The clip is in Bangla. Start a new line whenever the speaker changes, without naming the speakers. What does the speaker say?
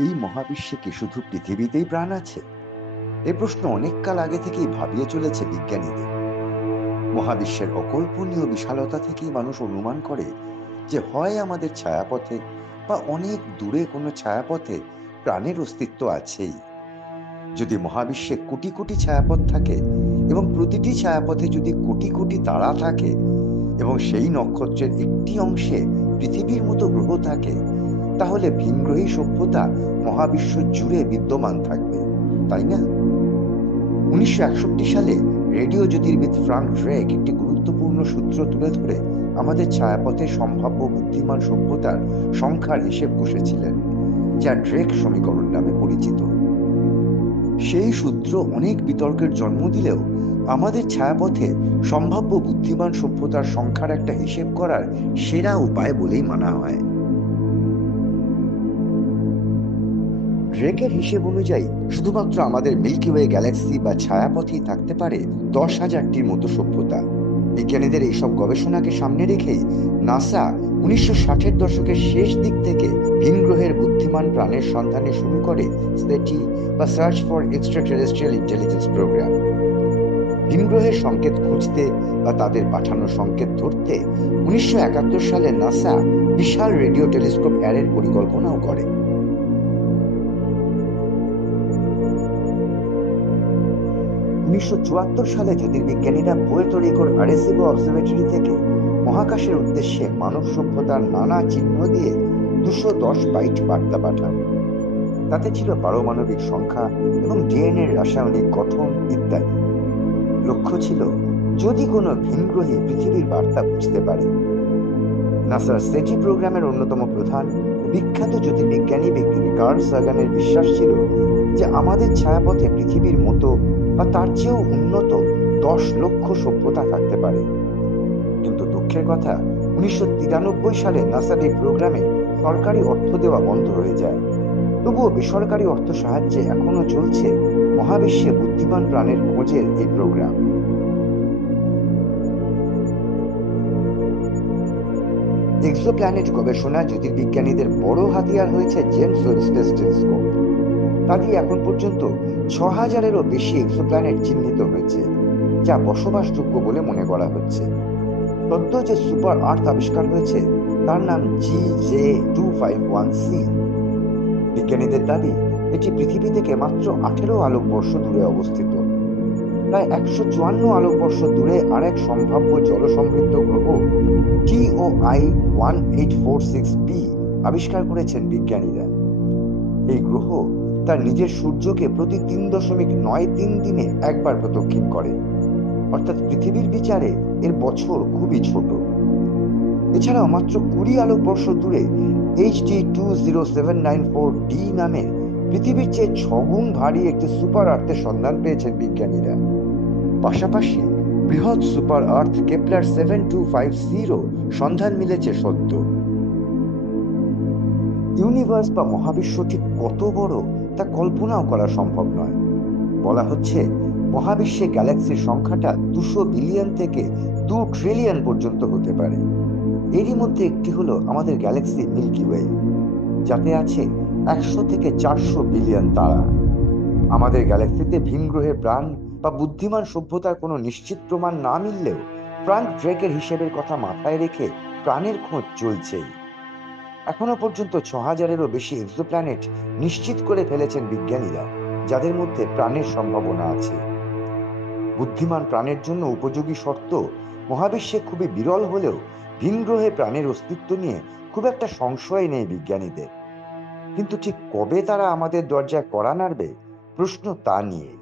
মহাবিশ্বে কি শুধু পৃথিবীতেই প্রাণ আছে? এ প্রশ্ন অনেক কাল আগে থেকেই ভাবিয়ে চলেছে বিজ্ঞানীদের। মহাবিশ্বের অকল্পনীয় বিশালতা থেকেই মানুষ অনুমান করে যে হয় আমাদের ছায়াপথে বা অনেক দূরে কোনো ছায়াপথে প্রাণের অস্তিত্ব আছেই। যদি মহাবিশ্বে কোটি কোটি ছায়াপথ থাকে এবং প্রতিটি ছায়াপথে যদি কোটি কোটি তারা থাকে এবং সেই নক্ষত্রের একটি অংশে পৃথিবীর মতো গ্রহ থাকে তাহলে ভিনগ্রহী সভ্যতা মহাবিশ্ব জুড়ে বিদ্যমান থাকবে, তাই না? উনিশশো সালে রেডিও জ্যোতির্বিদ ফ্রাঙ্ক ড্রেক একটি গুরুত্বপূর্ণ সূত্র তুলে ধরে আমাদের ছায়াপথে সম্ভাব্য বুদ্ধিমান সভ্যতার সংখ্যার হিসেব কষেছিলেন, যা ড্রেক সমীকরণ নামে পরিচিত। সেই সূত্র অনেক বিতর্কের জন্ম দিলেও আমাদের ছায়াপথে সম্ভাব্য বুদ্ধিমান সভ্যতার সংখ্যার একটা হিসেব করার সেরা উপায় বলেই মানা হয়। ড্রেকের হিসেব অনুযায়ী, শুধুমাত্র আমাদের মিল্কি ওয়ে গ্যালাক্সি বা ছায়াপথেই থাকতে পারে দশ হাজারটির মতো সভ্যতা। বিজ্ঞানীদের এইসব গবেষণাকে সামনে রেখেই নাসা উনিশশো ষাটের দশকের শেষ দিক থেকে ভিন গ্রহের বুদ্ধিমান প্রাণের সন্ধানে শুরু করে সেটি বা search for extraterrestrial intelligence programme. ভিন গ্রহের সংকেত খুঁজতে বা তাদের পাঠানো সংকেত ধরতে উনিশশো একাত্তর সালে নাসা বিশাল রেডিও টেলিস্কোপ অ্যারের পরিকল্পনাও করে। উনিশশো সালে জ্যোতির্বিজ্ঞানীরা পুয়ের্তো রিকোর আরেসিবো অবজারভেটরি থেকে মহাকাশের উদ্দেশ্যে মানব সভ্যতার নানা চিহ্ন দিয়ে দুশো দশ বাইট বার্তা পাঠান। তাতে ছিল পারমাণবিক সংখ্যা এবং ডিএনএর রাসায়নিক গঠন ইত্যাদি। লক্ষ্য ছিল যদি কোনো ভিনগ্রহী পৃথিবীর বার্তা বুঝতে পারে। নাসার সেটি প্রোগ্রামের অন্যতম প্রধান বিখ্যাত জ্যোতির্বিজ্ঞানী ব্যক্তি কার্ল সাগানের বিশ্বাস ছিল যে আমাদের ছায়াপথে পৃথিবীর মতো বা তার চেয়েও উন্নত দশ লক্ষ সভ্যতা থাকতে পারে। কিন্তু দুঃখের কথা, উনিশশো তিরানব্বই সালে নাসার এই প্রোগ্রামে সরকারি অর্থ দেওয়া বন্ধ হয়ে যায়। তবুও বেসরকারি অর্থ সাহায্যে এখনও চলছে মহাবিশ্বে বুদ্ধিমান প্রাণের খোঁজের এই প্রোগ্রাম। এক্সোপ্ল্যানেট গবেষণা জ্যোতির্বিজ্ঞানীদের বড় হাতিয়ার হয়েছে জেমস ওয়েব স্পেস টেলিস্কোপ। তা দিয়ে এখন পর্যন্ত ছ হাজারেরও বেশি এক্সোপ্ল্যানেট চিহ্নিত হয়েছে, যা বসবাসযোগ্য বলে মনে করা হচ্ছে। সদ্য যে সুপার আর্থ আবিষ্কার হয়েছে, তার নাম G J two five one C বিজ্ঞানীদের দাবি, এটি পৃথিবী থেকে মাত্র আঠেরো আলোকবর্ষ দূরে অবস্থিত। প্রায় একশো চুয়ান্ন আলোকবর্ষ দূরে আরেক সম্ভাব্য জলসমৃদ্ধ গ্রহ TO I one eight four six B আবিষ্কার করেছেন বিজ্ঞানীরা। এই গ্রহ তার নিজের সূর্যকে প্রতি তিন দশমিক নয় তিন দিনে একবার প্রদক্ষিণ করে। অর্থাৎ পৃথিবীর বিচারে এর বছর খুবই ছোট। এছাড়াও মাত্র কুড়ি আলোকবর্ষ দূরে H D two zero seven nine four D নামে পৃথিবীর চেয়ে ছগুণ ভারী একটি সুপার আর্থের সন্ধান পেয়েছেন বিজ্ঞানীরা। পাশাপাশি বৃহৎ super earth Kepler seven two five zero সন্ধান মিলেছে সত্য। ইউনিভার্স বা মহাবিশ্ব ঠিক কত বড় তা কল্পনাও করা সম্ভব নয়। বলা হচ্ছে, মহাবিশ্বে গ্যালাক্সির সংখ্যাটা দুশো বিলিয়ন থেকে দু ট্রিলিয়ন পর্যন্ত হতে পারে। এরই মধ্যে একটি হলো আমাদের গ্যালাক্সি মিল্কি ওয়ে, যাতে আছে একশো থেকে চারশো বিলিয়ন তারা। আমাদের গ্যালাক্সিতে ভিন গ্রহে প্রাণ বা বুদ্ধিমান সভ্যতার কোনো নিশ্চিত প্রমাণ না মিললেও ফ্রাঙ্ক ড্রেকের হিসেবের কথা মাথায় রেখে প্রাণের খোঁজ চলছেই। এখনও পর্যন্ত ছ হাজারেরও বেশি এক্সোপ্ল্যানেট নিশ্চিত করে ফেলেছেন বিজ্ঞানীরা, যাদের মধ্যে প্রাণের সম্ভাবনা আছে। বুদ্ধিমান প্রাণের জন্য উপযোগী শর্ত, মহাবিশ্বে খুবই বিরল হলেও ভিন গ্রহে প্রাণের অস্তিত্ব নিয়ে খুব একটা সংশয় নেই বিজ্ঞানীদের। কিন্তু ঠিক কবে তারা আমাদের দরজায় কড়া নাড়বে, প্রশ্ন তা নিয়েই।